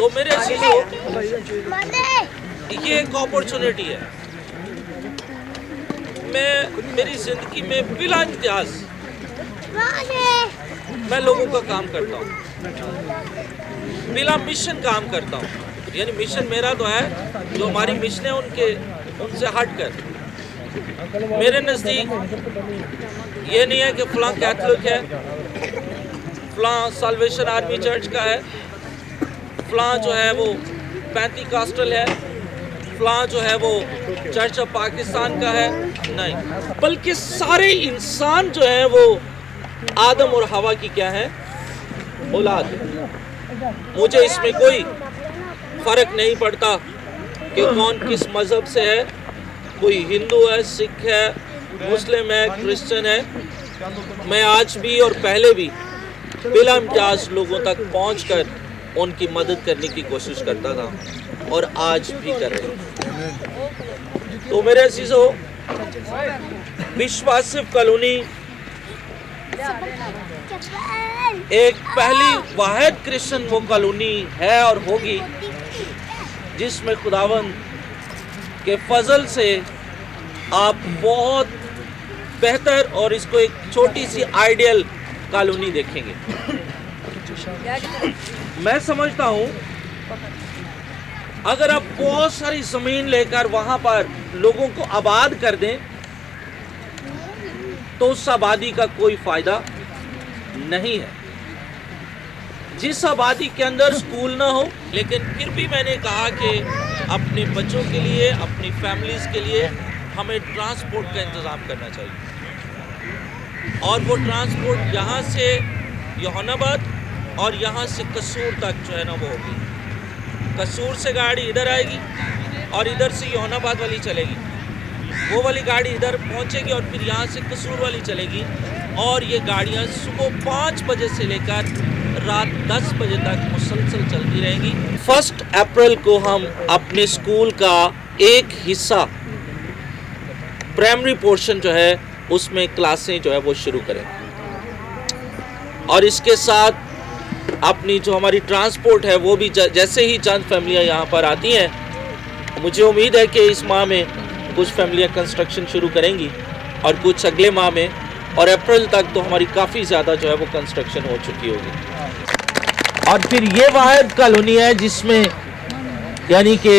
तो मेरे अजीजों, ये एक अपॉर्चुनिटी है। मैं मेरी जिंदगी में बिला इम्तियाज मैं लोगों का काम करता हूँ, बिला मिशन काम करता हूँ। यानी मिशन मेरा तो है, जो हमारी मिशन है उनसे हटकर। मेरे नज़दीक ये नहीं है कि फलां कैथोलिक है, फलां साल्वेशन आर्मी चर्च का है, फलां जो है वो पेंटिकॉस्टल है, फलां जो है वो चर्च ऑफ पाकिस्तान का है। नहीं, बल्कि सारे इंसान जो है वो आदम और हवा की क्या है, औलाद है। मुझे इसमें कोई फर्क नहीं पड़ता कि कौन किस मज़हब से है, कोई हिंदू है, सिख है, मुस्लिम है, क्रिश्चियन है। मैं आज भी और पहले भी बिला इम्तियाज लोगों तक पहुंचकर उनकी मदद करने की कोशिश करता था और आज भी कर रहे हैं। तो मेरे अजीजों, विश्वासिफ कॉलोनी एक पहली वाहिद क्रिश्चियन वो कॉलोनी है और होगी जिसमें खुदावंद के फजल से आप बहुत बेहतर और इसको एक छोटी सी आइडियल कॉलोनी देखेंगे। मैं समझता हूं अगर आप बहुत सारी जमीन लेकर वहां पर लोगों को आबाद कर दें तो उस आबादी का कोई फायदा नहीं है। जिस आबादी के अंदर स्कूल ना हो, लेकिन फिर भी मैंने कहा कि अपने बच्चों के लिए, अपनी फैमिलीज के लिए हमें ट्रांसपोर्ट का इंतज़ाम करना चाहिए। और वो ट्रांसपोर्ट यहाँ से योहानाबाद और यहाँ से कसूर तक जो है ना वो होगी। कसूर से गाड़ी इधर आएगी और इधर से योहानाबाद वाली चलेगी, वो वाली गाड़ी इधर पहुँचेगी और फिर यहाँ से कसूर वाली चलेगी। और ये गाड़ियाँ सुबह 5 बजे से लेकर रात 10 बजे तक मुसलसल चलती रहेंगी। 1 अप्रैल को हम अपने स्कूल का एक हिस्सा, प्राइमरी पोर्शन जो है उसमें क्लासें जो है वो शुरू करें। और इसके साथ अपनी जो हमारी ट्रांसपोर्ट है वो भी जैसे ही चंद फैमिलियाँ यहाँ पर आती हैं, मुझे उम्मीद है कि इस माह में कुछ फैमिलियाँ कंस्ट्रक्शन शुरू करेंगी और कुछ अगले माह में, और अप्रैल तक तो हमारी काफ़ी ज़्यादा जो है वो कंस्ट्रक्शन हो चुकी होगी। और फिर ये वाहिद कॉलोनी है जिसमें यानी कि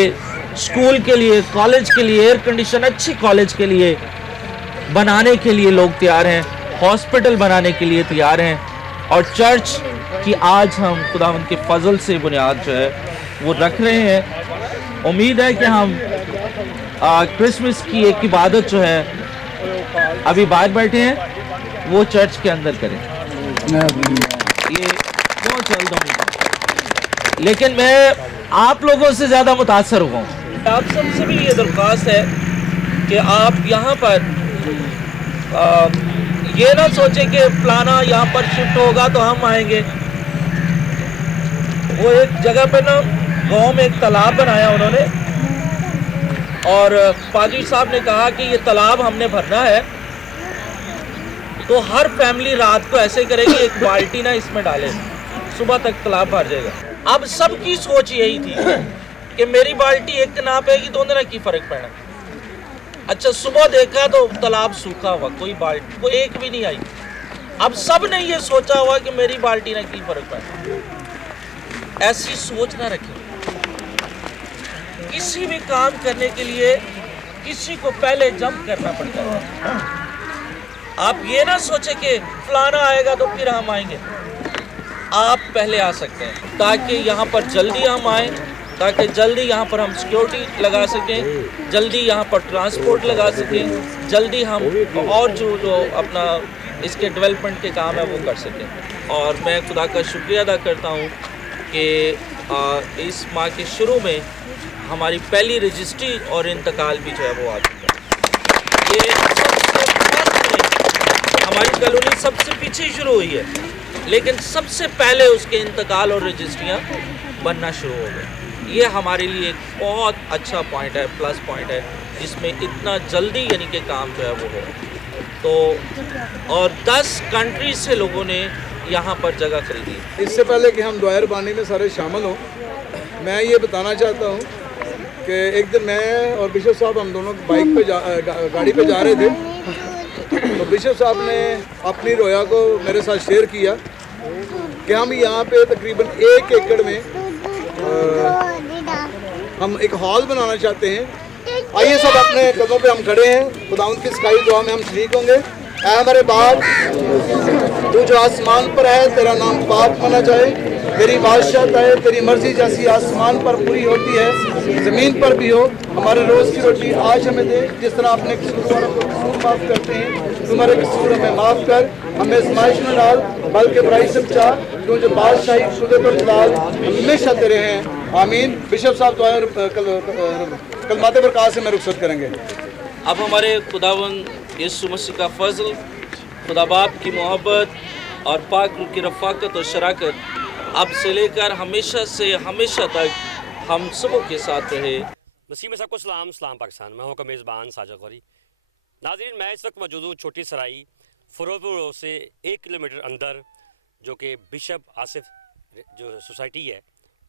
स्कूल के लिए, कॉलेज के लिए, एयर कंडीशन अच्छी कॉलेज के लिए बनाने के लिए लोग तैयार हैं, हॉस्पिटल बनाने के लिए तैयार हैं, और चर्च की आज हम खुदावंद के फजल से बुनियाद जो है वो रख रहे हैं। उम्मीद है कि हम क्रिसमस की एक इबादत जो है अभी बाहर बैठे हैं वो चर्च के अंदर करें। ये बहुत जल्द होगी, लेकिन मैं आप लोगों से ज़्यादा मुतासर हुआ हूँ। आप सबसे भी ये दरख्वास्त है कि आप यहाँ पर ये ना सोचें कि फलाना यहाँ पर शिफ्ट होगा तो हम आएंगे। वो एक जगह पे ना गांव में एक तालाब बनाया उन्होंने, और पादरी साहब ने कहा कि ये तालाब हमने भरना है, तो हर फैमिली रात को ऐसे करेगी, एक बाल्टी ना इसमें डाले, सुबह तक तालाब भर जाएगा। अब सबकी सोच यही थी कि मेरी बाल्टी एक ना पेगी तो उन्हें की फर्क पड़ना। अच्छा, सुबह देखा तो तालाब सूखा हुआ, कोई बाल्टी कोई एक भी नहीं आई। अब सब ने ये सोचा हुआ कि मेरी बाल्टी ना की फर्क पड़ना। ऐसी सोच ना रखें। किसी भी काम करने के लिए किसी को पहले जंप करना पड़ता है। आप ये ना सोचे कि फलाना आएगा तो फिर हम आएंगे। आप पहले आ सकते हैं ताकि यहाँ पर जल्दी हम आए, ताकि जल्दी यहाँ पर हम सिक्योरिटी लगा सकें, जल्दी यहाँ पर ट्रांसपोर्ट लगा सकें, जल्दी हम और जो अपना इसके डेवलपमेंट के काम है वो कर सकें। और मैं खुदा का शुक्रिया अदा करता हूँ कि इस माह के शुरू में हमारी पहली रजिस्ट्री और इंतकाल भी जो है वो आ चुका है। ये हमारी कॉलोनी सबसे पीछे शुरू हुई है, लेकिन सबसे पहले उसके इंतकाल और रजिस्ट्रियाँ बनना शुरू हो गई। ये हमारे लिए एक बहुत अच्छा पॉइंट है, प्लस पॉइंट है, जिसमें इतना जल्दी यानी कि काम जो है वो हो। तो और 10 कंट्रीज से लोगों ने यहाँ पर जगह खरीदी। इससे पहले कि हम दुआर बानी में सारे शामिल हों, मैं ये बताना चाहता हूँ कि एक दिन मैं और बिशप साहब हम दोनों बाइक पे गाड़ी पे जा रहे थे, तो बिशप साहब ने अपनी रोया को मेरे साथ शेयर किया कि हम यहाँ पे तकरीबन 1 एकड़ में हम एक हॉल बनाना चाहते हैं। आइए सब अपने कदमों पे हम खड़े हैं, खुदावंद की स्काई दुआ में हम शरीक होंगे। ऐ हमारे बाप, तू जो आसमान पर है, तेरा नाम पाक माना जाए, तेरी बादशाहत आए, तेरी मर्जी जैसी आसमान पर पूरी होती है ज़मीन पर भी हो। हमारे रोज़ की रोटी आज हमें दे, जिस तरह अपने कसूर वालों को कसूर माफ़ करते हैं, तुम्हारे कसूर हमें माफ़ कर, हमें आजमाइश में डाल बल्कि बुराई से बचा, क्यों जो बादशाही खुदे पर जलाल हमेशा तेरे हैं। आमीन। बिशप साहब तो कलमाते बरकत से मैं रुखसत करेंगे। अब हमारे खुदावंद यीशु मसीह का फजल, खुदा बाप की मोहब्बत और पाक रूह की रफ़ाकत और शराकत अब से लेकर हमेशा से हमेशा तक हम सबों के साथ रहे। मसीह में सबको सलाम। सलाम पाकिस्तान। मैं हूं का मेज़बान साजा गौरी। नाज़रीन, मैं इस वक्त मौजूद हूँ छोटी सराई फ़िरोज़पुर रोड से 1 किलोमीटर अंदर, जो कि बिशप आसिफ जो सोसाइटी है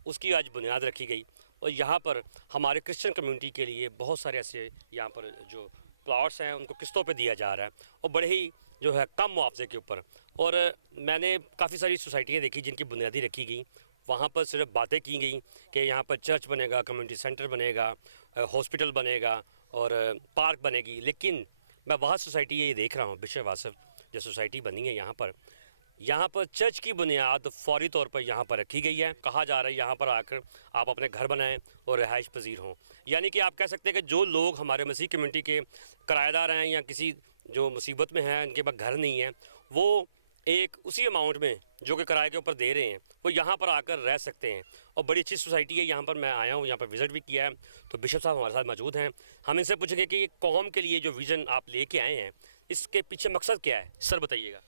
उसकी आज बुनियाद रखी गई। और यहाँ पर हमारे क्रिश्चियन कम्युनिटी के लिए बहुत सारे ऐसे यहाँ पर जो प्लॉट्स हैं उनको किस्तों पे दिया जा रहा है, और बड़े ही जो है कम मुआवजे के ऊपर। और मैंने काफ़ी सारी सोसाइटियाँ देखी जिनकी बुनियादी रखी गई। वहाँ पर सिर्फ बातें की गई कि यहाँ पर चर्च बनेगा, कम्युनिटी सेंटर बनेगा, हॉस्पिटल बनेगा और पार्क बनेगी। लेकिन मैं वहाँ सोसाइटी ये देख रहा हूँ, बिशप आसिफ जो सोसाइटी बनी है यहाँ पर चर्च की बुनियाद फौरी तौर पर यहाँ पर रखी गई है। कहा जा रहा है यहाँ पर आकर आप अपने घर बनाएं और रिहाइश पजीर हों। यानी कि आप कह सकते हैं कि जो लोग हमारे मसीह कम्युनिटी के किराएदार हैं या किसी जो मुसीबत में हैं, उनके पास घर नहीं है, वो एक उसी अमाउंट में जो कि किराए के ऊपर दे रहे हैं वो यहाँ पर आकर रह सकते हैं। और बड़ी अच्छी सोसाइटी है। यहाँ पर मैं आया हूँ, यहाँ पर विज़िट भी किया है। तो बिशप साहब हमारे साथ मौजूद हैं। हम इनसे पूछेंगे कि कौम के लिए जो विज़न आप लेके आए हैं, इसके पीछे मकसद क्या है, सर बताइएगा।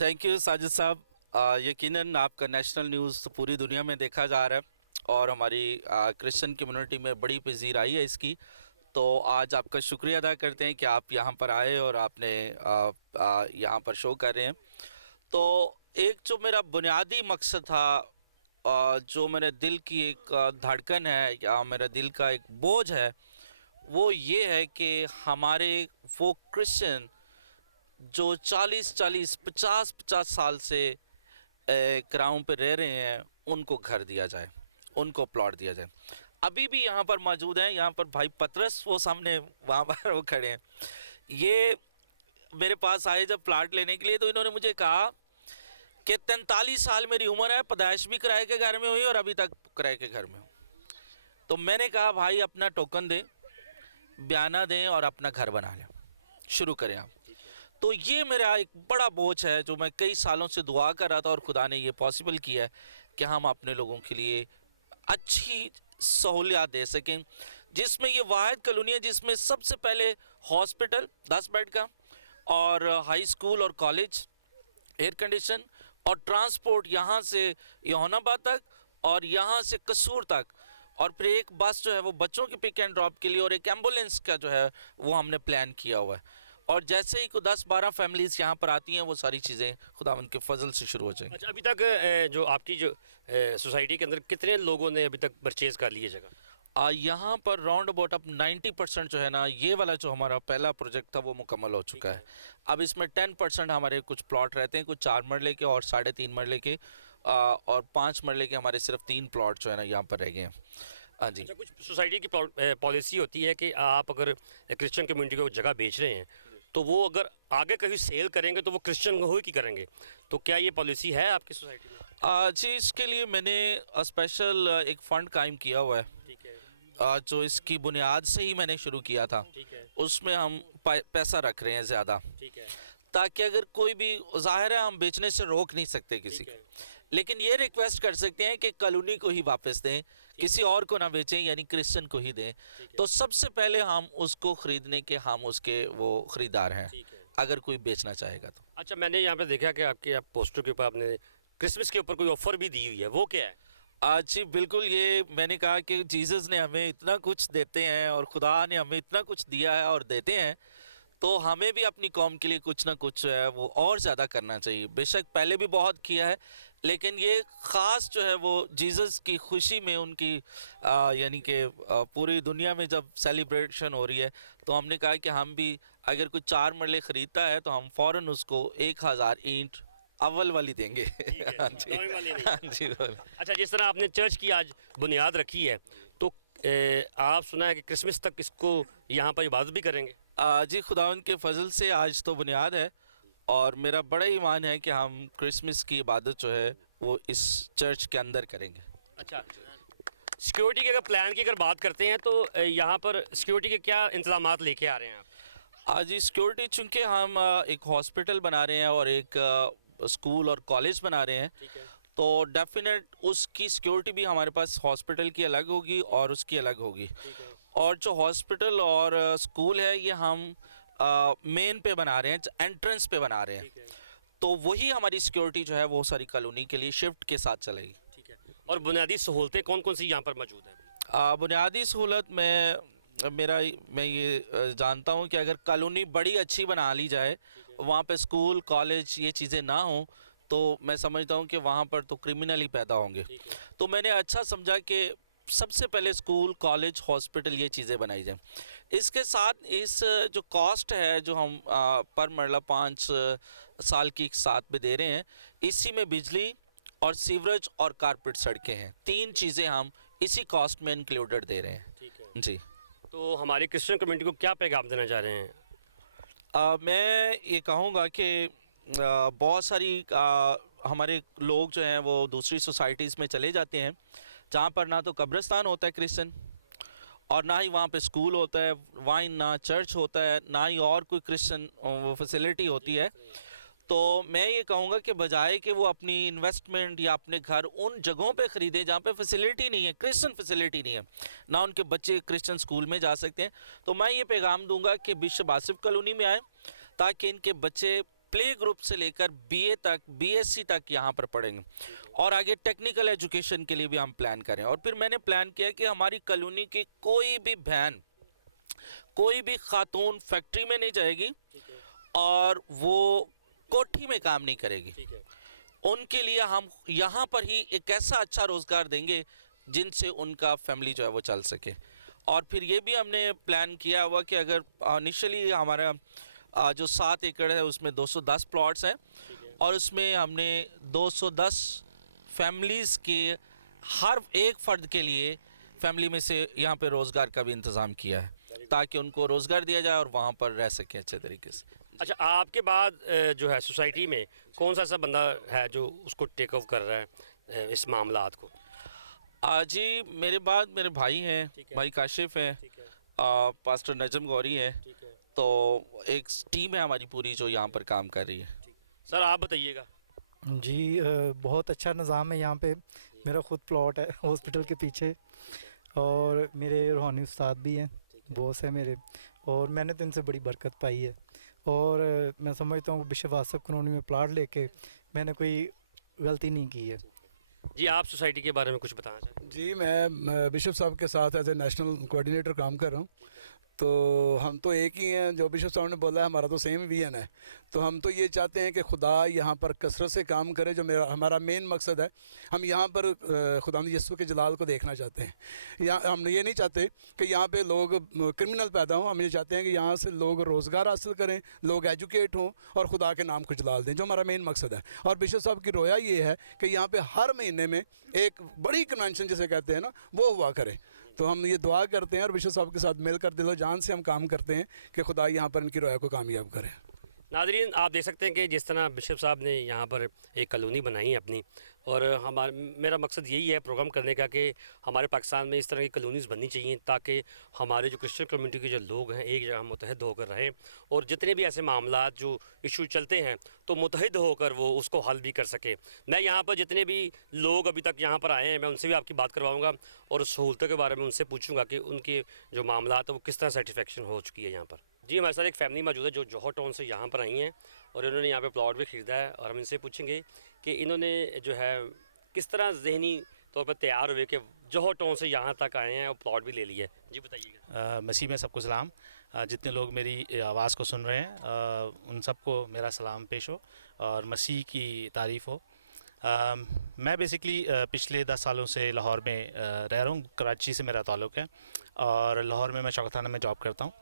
थैंक यू साजिद साहब। यकीनन आपका नेशनल न्यूज़ तो पूरी दुनिया में देखा जा रहा है और हमारी क्रिश्चियन कम्युनिटी में बड़ी पजीराई है इसकी। तो आज आपका शुक्रिया अदा करते हैं कि आप यहाँ पर आए और आपने यहाँ पर शो कर रहे हैं। तो एक जो मेरा बुनियादी मकसद था, जो मेरे दिल की एक धड़कन है या मेरा दिल का एक बोझ है, वो ये है कि हमारे वो क्रिश्चियन जो 40-40, 50-50 साल से किरायों पे रह रहे हैं, उनको घर दिया जाए, उनको प्लॉट दिया जाए। अभी भी यहाँ पर मौजूद हैं, यहाँ पर भाई पतरस वो सामने वहाँ पर वो खड़े हैं। ये मेरे पास आए जब प्लॉट लेने के लिए, तो इन्होंने मुझे कहा कि 43 साल मेरी उम्र है, पैदाइश भी किराए के घर में हुई और अभी तक किराए के घर में हूँ। तो मैंने कहा भाई अपना टोकन दें, बयाना दें और अपना घर बना लें, शुरू करें आप। तो ये मेरा एक बड़ा बोझ है जो मैं कई सालों से दुआ कर रहा था, और खुदा ने ये पॉसिबल किया है कि हम अपने लोगों के लिए अच्छी सहूलियात दे सकें, जिसमें ये वाहिद कॉलोनी है जिसमें सबसे पहले हॉस्पिटल 10 बेड का और हाई स्कूल और कॉलेज, एयर कंडीशन और ट्रांसपोर्ट यहाँ से योहानाबाद तक और यहाँ से कसूर तक, और फिर एक बस जो है वो बच्चों के पिक एंड ड्रॉप के लिए, और एक एम्बुलेंस का जो है वो हमने प्लान किया हुआ है। और जैसे ही को 10-12 फैमिलीज यहाँ पर आती हैं, वो सारी चीज़ें खुदावंद के फजल से शुरू हो जाएंगी। अच्छा, अभी तक जो आपकी जो सोसाइटी के अंदर कितने लोगों ने अभी तक परचेज़ कर लिए जगह? यहाँ पर राउंड अबाउट अब 90% जो है ना, ये वाला जो हमारा पहला प्रोजेक्ट था वो मुकम्मल हो चुका है। अब इसमें 10% हमारे कुछ प्लॉट रहते हैं, कुछ 4 मरले के और 3.5 मरले के, और 5 मरले के हमारे सिर्फ 3 प्लॉट जो है ना यहाँ पर रह गए हैं। हाँ जी। अच्छा, कुछ सोसाइटी की पॉलिसी होती है कि आप अगर क्रिश्चियन कम्युनिटी को जगह बेच रहे हैं तो वो अगर आगे कभी सेल करेंगे तो वो क्रिश्चियन हो ही करेंगे, तो क्या ये पॉलिसी है आपकी सोसाइटी में? जी, इसके लिए मैंने स्पेशल एक फ़ंड कायम किया हुआ है। ठीक है। जो इसकी बुनियाद से ही मैंने शुरू किया था। ठीक है। उसमें हम पैसा रख रहे हैं ज़्यादा, ठीक है। ताकि अगर कोई भी, ज़ाहिर है हम बेचने से रोक नहीं सकते किसी को, लेकिन ये रिक्वेस्ट कर सकते हैं कि कॉलोनी को ही वापस दें, किसी और को ना बेचें, यानी क्रिश्चियन को ही दें। तो सबसे पहले हम उसको ख़रीदने के, हम उसके वो ख़रीदार हैं, अगर कोई बेचना चाहेगा तो। अच्छा, मैंने यहाँ पे देखा कि आपके पोस्टर के ऊपर आपने क्रिसमस के ऊपर कोई ऑफ़र भी दी हुई है, वो क्या है? जी बिल्कुल, ये मैंने कहा कि जीसस ने हमें इतना कुछ देते हैं और खुदा ने हमें इतना कुछ दिया है और देते हैं, तो हमें भी अपनी कौम के लिए कुछ ना कुछ है वो और ज़्यादा करना चाहिए। बेशक पहले भी बहुत किया है, लेकिन ये ख़ास जो है वो जीसस की खुशी में उनकी यानी कि पूरी दुनिया में जब सेलिब्रेशन हो रही है, तो हमने कहा कि हम भी अगर कोई 4 मरले ख़रीदता है तो हम फ़ौरन उसको 1000 ईंट अव्वल वाली देंगे। हाँ जी, नौवीं वाली नहीं। हाँ जी बोल। अच्छा, जिस तरह आपने चर्च की आज बुनियाद रखी है, तो आप सुना है कि क्रिसमस तक इसको यहाँ पर इबादत भी करेंगे? जी, खुदावंद के फजल से आज तो बुनियाद है, और मेरा बड़ा ईमान है कि हम क्रिसमस की इबादत जो है वो इस चर्च के अंदर करेंगे। अच्छा, सिक्योरिटी के अगर प्लान की अगर बात करते हैं तो यहाँ पर सिक्योरिटी के क्या इंतजामात लेके आ रहे हैं आप? आज सिक्योरिटी, चूँकि हम एक हॉस्पिटल बना रहे हैं और एक स्कूल और कॉलेज बना रहे हैं, ठीक है। तो डेफिनेट उसकी सिक्योरिटी भी हमारे पास हॉस्पिटल की अलग होगी और उसकी अलग होगी। और जो हॉस्पिटल और स्कूल है ये हम मेन पे बना रहे हैं, एंट्रेंस पे बना रहे हैं, तो वही हमारी सिक्योरिटी जो है वो सारी कॉलोनी के लिए शिफ्ट के साथ चलेगी। ठीक है। और बुनियादी सहूलतें कौन कौन सी यहाँ पर मौजूद हैं? बुनियादी सहूलत मैं ये जानता हूँ कि अगर कॉलोनी बड़ी अच्छी बना ली जाए, वहाँ पे स्कूल कॉलेज ये चीज़ें ना हो, तो मैं समझता हूँ कि वहाँ पर तो क्रिमिनल ही पैदा होंगे। तो मैंने अच्छा समझा कि सबसे पहले स्कूल कॉलेज हॉस्पिटल ये चीज़ें बनाई जाए। इसके साथ इस जो कॉस्ट है जो हम पर मरला 5 साल की साथ में दे रहे हैं, इसी में बिजली और सीवरेज और कारपेट सड़कें हैं, 3 चीज़ें हम इसी कॉस्ट में इंक्लूडेड दे रहे हैं। ठीक है। जी, तो हमारी क्रिश्चियन कम्युनिटी को क्या पैगाम देना चाह रहे हैं? मैं ये कहूँगा कि बहुत सारी हमारे लोग जो हैं वो दूसरी सोसाइटीज़ में चले जाते हैं जहाँ पर ना तो कब्रिस्तान होता है क्रिश्चियन, और ना ही वहाँ पे स्कूल होता है, वहाँ ना चर्च होता है, ना ही और कोई क्रिश्चियन फैसिलिटी होती है। तो मैं ये कहूँगा कि बजाय कि वो अपनी इन्वेस्टमेंट या अपने घर उन जगहों पे ख़रीदें जहाँ पे फैसिलिटी नहीं है, क्रिश्चियन फैसिलिटी नहीं है, ना उनके बच्चे क्रिश्चियन स्कूल में जा सकते हैं, तो मैं ये पैगाम दूंगा कि बिशप आसिफ कॉलोनी में आएँ ताकि इनके बच्चे प्ले ग्रुप से लेकर बीए तक, बीएससी तक यहाँ पर पढ़ेंगे, और आगे टेक्निकल एजुकेशन के लिए भी हम प्लान करें। और फिर मैंने प्लान किया कि हमारी कॉलोनी की कोई भी बहन, कोई भी खातून फैक्ट्री में नहीं जाएगी और वो कोठी में काम नहीं करेगी। उनके लिए हम यहाँ पर ही एक ऐसा अच्छा रोज़गार देंगे जिनसे उनका फैमिली जो है वो चल सके। और फिर ये भी हमने प्लान किया हुआ कि अगर इनिशियली हमारा जो 7 एकड़ है उसमें 210 प्लॉट्स हैं, और उसमें हमने 210 फैमिलीज़ के हर एक फ़र्द के लिए फैमिली में से यहाँ पे रोज़गार का भी इंतज़ाम किया है ताकि उनको रोज़गार दिया जाए और वहाँ पर रह सकें अच्छे तरीके से। अच्छा, आपके बाद जो है सोसाइटी में कौन सा ऐसा बंदा है जो उसको टेक ओवर कर रहा है इस मामलात को? जी, मेरे बाद मेरे भाई हैं, भाई काशिफ हैं, पास्टर नजम गौरी हैं, तो एक टीम है हमारी पूरी जो यहाँ पर काम कर रही है। सर, आप बताइएगा। जी, बहुत अच्छा निज़ाम है यहाँ पे। मेरा ख़ुद प्लॉट है हॉस्पिटल के पीछे, और मेरे रूहानी उस्ताद भी हैं, बॉस है मेरे, और मैंने तो इनसे बड़ी बरकत पाई है। और मैं समझता हूँ बिशप आसिफ कॉलोनी में प्लाट लेके मैंने कोई गलती नहीं की है। जी, आप सोसाइटी के बारे में कुछ बताना चाहें? जी, मैं बिशप साहब के साथ एज ए नेशनल कोऑर्डिनेटर काम कर रहा हूँ। तो हम तो एक ही हैं, जो बिशप साहब ने बोला है हमारा तो सेम विजन है। तो हम तो ये चाहते हैं कि खुदा यहाँ पर कसरत से काम करे, जो हमारा मेन मकसद है। हम यहाँ पर खुदा यीशु के जलाल को देखना चाहते हैं। यहाँ हम ये नहीं चाहते कि यहाँ पे लोग क्रिमिनल पैदा हों, हम ये चाहते हैं कि यहाँ से लोग रोज़गार हासिल करें, लोग एजुकेट हों और खुदा के नाम को जलाल दें, जो हमारा मेन मकसद है। और बिशप साहब की रोया ये है कि यहाँ पर हर महीने में एक बड़ी कन्वेंशन जिसे कहते हैं ना, वो हुआ करे। तो हम ये दुआ करते हैं और बिशप साहब के साथ मिलकर दिलो जान से हम काम करते हैं कि खुदा यहाँ पर इनकी रोया को कामयाब करे। नाज़रीन, आप देख सकते हैं कि जिस तरह बिशप साहब ने यहाँ पर एक कॉलोनी बनाई है अपनी, और मेरा मकसद यही है प्रोग्राम करने का कि हमारे पाकिस्तान में इस तरह की कॉलोनीज़ बननी चाहिए ताकि हमारे जो क्रिश्चियन कम्युनिटी के जो लोग हैं एक जगह मुतहद होकर रहें, और जितने भी ऐसे मामलात जो इशू चलते हैं तो मुतहद होकर वो उसको हल भी कर सके। मैं यहाँ पर जितने भी लोग अभी तक यहाँ पर आए हैं मैं उनसे भी आपकी बात करवाऊँगा और सहूलतों के बारे में उनसे पूछूँगा कि उनके जो मामलात है वो किस तरह सेटिस्फेक्शन हो चुकी है यहाँ पर। जी, हमारे साथ एक फैमिली मौजूद है जो जौहर टाउन से यहाँ पर आई हैं और इन्होंने यहाँ पे प्लॉट भी ख़रीदा है, और हम इनसे पूछेंगे कि इन्होंने जो है किस तरह जहनी तौर पर तैयार हुए कि जौहर टाउन से यहाँ तक आए हैं और प्लॉट भी ले लिया है। जी बताइएगा। मसीह में सबको सलाम। जितने लोग मेरी आवाज़ को सुन रहे हैं उन सबको मेरा सलाम पेश हो और मसीह की तारीफ़ हो। मैं बेसिकली पिछले 10 सालों से लाहौर में रह रहा हूँ। कराची से मेरा ताल्लुक़ है और लाहौर में मैं शौकत खाना में जॉब करता हूँ।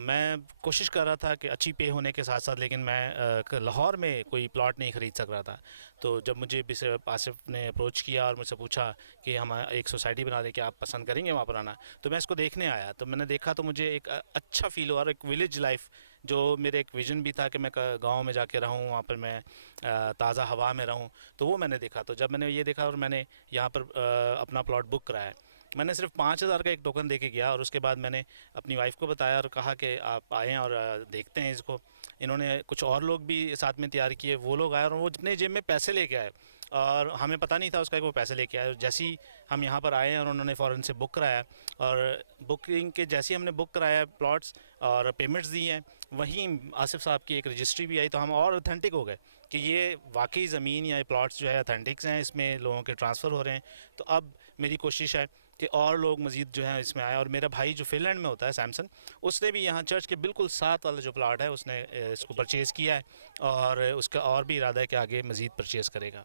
मैं कोशिश कर रहा था कि अच्छी पे होने के साथ साथ, लेकिन मैं लाहौर में कोई प्लॉट नहीं ख़रीद सक रहा था। तो जब मुझे आसिफ ने अप्रोच किया और मुझसे पूछा कि हम एक सोसाइटी बना दें, कि आप पसंद करेंगे वहाँ पर आना, तो मैं इसको देखने आया। तो मैंने देखा तो मुझे एक अच्छा फ़ील हुआ और एक विलेज लाइफ, जो मेरे एक विज़न भी था कि मैं गांव में जाके रहूं, वहाँ पर मैं ताज़ा हवा में रहूं, तो वो मैंने देखा। तो जब मैंने ये देखा और मैंने यहाँ पर अपना प्लॉट बुक कराया, मैंने सिर्फ 5,000 का एक टोकन दे के गया और उसके बाद मैंने अपनी वाइफ को बताया और कहा कि आप आएँ और देखते हैं इसको। इन्होंने कुछ और लोग भी साथ में तैयार किए, वो लोग आए और वो जितने जेब में पैसे लेके आए और हमें पता नहीं था उसका कि वो पैसे लेके आए। जैसे ही हम यहाँ पर आए और उन्होंने फ़ौरन से बुक कराया और बुकिंग के जैसे ही हमने बुक कराया प्लॉट्स और पेमेंट्स दी हैं, वहीं आसिफ साहब की एक रजिस्ट्री भी आई। तो हम और ऑथेंटिक हो गए कि ये वाकई ज़मीन या प्लॉट्स जो है ऑथेंटिक्स हैं, इसमें लोगों के ट्रांसफ़र हो रहे हैं। तो अब मेरी कोशिश है कि और लोग मज़ीद जो है इसमें आए। और मेरा भाई जो फ़िनलैंड में होता है, सैमसन, उसने भी यहाँ चर्च के बिल्कुल साथ वाला जो प्लॉट है उसने इसको परचेज़ किया है और उसका और भी इरादा है कि आगे मज़ीद परचेज़ करेगा।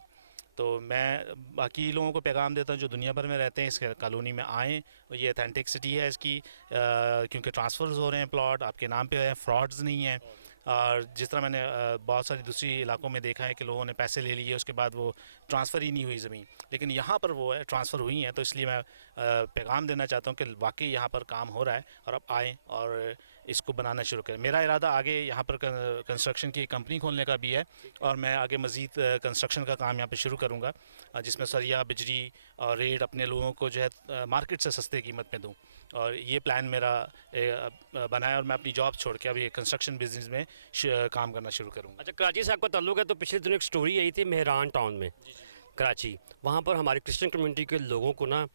तो मैं बाकी लोगों को पैगाम देता हूँ जो दुनिया भर में रहते हैं, इस कॉलोनी में आएँ। ये ऑथेंटिसिटी है इसकी, क्योंकि ट्रांसफ़र्स हो रहे हैं, प्लॉट आपके नाम पे है, फ्रॉड्स नहीं हैं। और जिस तरह मैंने बहुत सारी दूसरी इलाकों में देखा है कि लोगों ने पैसे ले लिए, उसके बाद वो ट्रांसफ़र ही नहीं हुई ज़मीन, लेकिन यहाँ पर वो है, ट्रांसफ़र हुई है। तो इसलिए मैं पैगाम देना चाहता हूँ कि वाकई यहाँ पर काम हो रहा है और आप आएँ और इसको बनाना शुरू करें। मेरा इरादा आगे यहाँ पर कंस्ट्रक्शन की कंपनी खोलने का भी है और मैं आगे मज़ीद कंस्ट्रक्शन का काम यहाँ पे शुरू करूँगा, जिसमें सरिया, बिजली और रेट अपने लोगों को जो है मार्केट से सस्ते कीमत में दूँ। और ये प्लान मेरा बना है और मैं अपनी जॉब छोड़ के अभी कंस्ट्रक्शन बिजनेस में काम करना शुरू करूँगा। अच्छा, कराची से आपका ताल्लुक़ है, तो पिछले दिनों एक स्टोरी आई थी मेहरान टाउन में, कराची। वहाँ पर हमारे क्रिश्चियन कम्युनिटी के लोगों को ना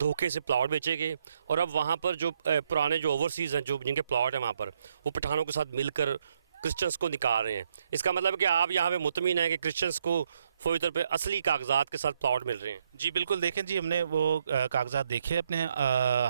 धोखे से प्लॉट बेचे गए और अब वहाँ पर जो पुराने जो ओवरसीज़ हैं, जो जिनके प्लॉट हैं वहाँ पर, वो पठानों के साथ मिलकर क्रिश्चियंस को निकाल रहे हैं। इसका मतलब है कि आप यहाँ पे मुतमिन हैं कि क्रिश्चियंस को फौरी तौर पे असली कागजात के साथ प्लॉट मिल रहे हैं? जी बिल्कुल, देखें जी, हमने वो कागजात देखे अपने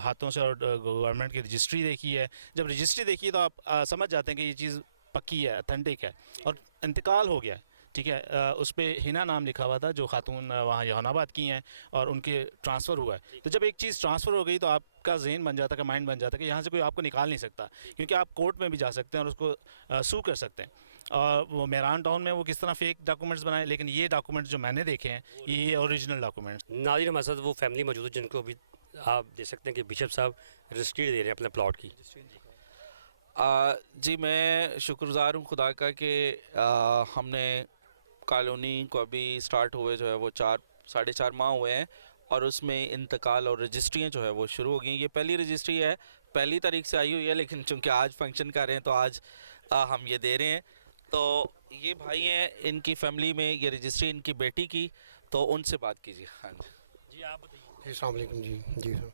हाथों से और गवर्नमेंट की रजिस्ट्री देखी है। जब रजिस्ट्री देखी है तो आप समझ जाते हैं कि ये चीज़ पक्की है, ऑथेंटिक है और इंतकाल हो गया है। ठीक है, उस पर हिना नाम लिखा हुआ था, जो खातून वहाँ जहानाबाद की हैं और उनके ट्रांसफ़र हुआ है। तो जब एक चीज़ ट्रांसफ़र हो गई तो आपका जहन बन जाता है, माइंड बन जाता है कि यहाँ से कोई आपको निकाल नहीं सकता, क्योंकि आप कोर्ट में भी जा सकते हैं और उसको सू कर सकते हैं। और वो मेहरान टाउन में वो किस तरह फेक डॉक्यूमेंट्स बनाए, लेकिन ये डॉक्यूमेंट्स जो मैंने देखे हैं ये ओरिजिनल डॉक्यूमेंट्स। नाज़रीन, हमारे साथ वो फैमिली मौजूद है जिनको अभी आप देख सकते हैं कि बिशप साहब रजिस्ट्री दे रहे हैं अपने प्लॉट की। जी, मैं शुक्रगुज़ार हूँ खुदा का कि हमने कॉलोनी को अभी स्टार्ट हुए जो है वो 4-4.5 माह हुए हैं और उसमें इंतकाल और रजिस्ट्रियाँ जो है वो शुरू हो गई। ये पहली रजिस्ट्री है, 1 तारीख से आई हुई है, लेकिन चूँकि आज फंक्शन कर रहे हैं तो आज हम ये दे रहे हैं। तो ये भाई हैं, इनकी फैमिली में ये रजिस्ट्री इनकी बेटी की, तो उनसे बात कीजिए। हाँ जी, आप बताइए। अस्सलाम वालेकुम जी। जी सर,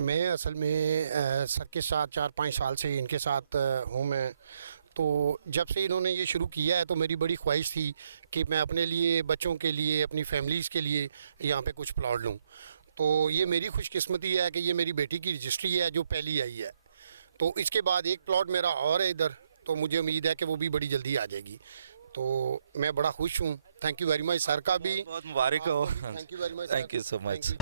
मैं असल में सर के साथ 4-5 साल से इनके साथ हूँ मैं। तो जब से इन्होंने ये शुरू किया है तो मेरी बड़ी ख्वाहिश थी कि मैं अपने लिए, बच्चों के लिए, अपनी फैमिलीज़ के लिए यहाँ पे कुछ प्लॉट लूँ। तो ये मेरी खुशकिस्मती है कि ये मेरी बेटी की रजिस्ट्री है जो पहली आई है। तो इसके बाद एक प्लॉट मेरा और है इधर, तो मुझे उम्मीद है कि वो भी बड़ी जल्दी आ जाएगी। तो मैं बड़ा खुश हूँ। Thank you very much sir का भी बहुत मुबारक हो। Thank you very much. Thank you so much.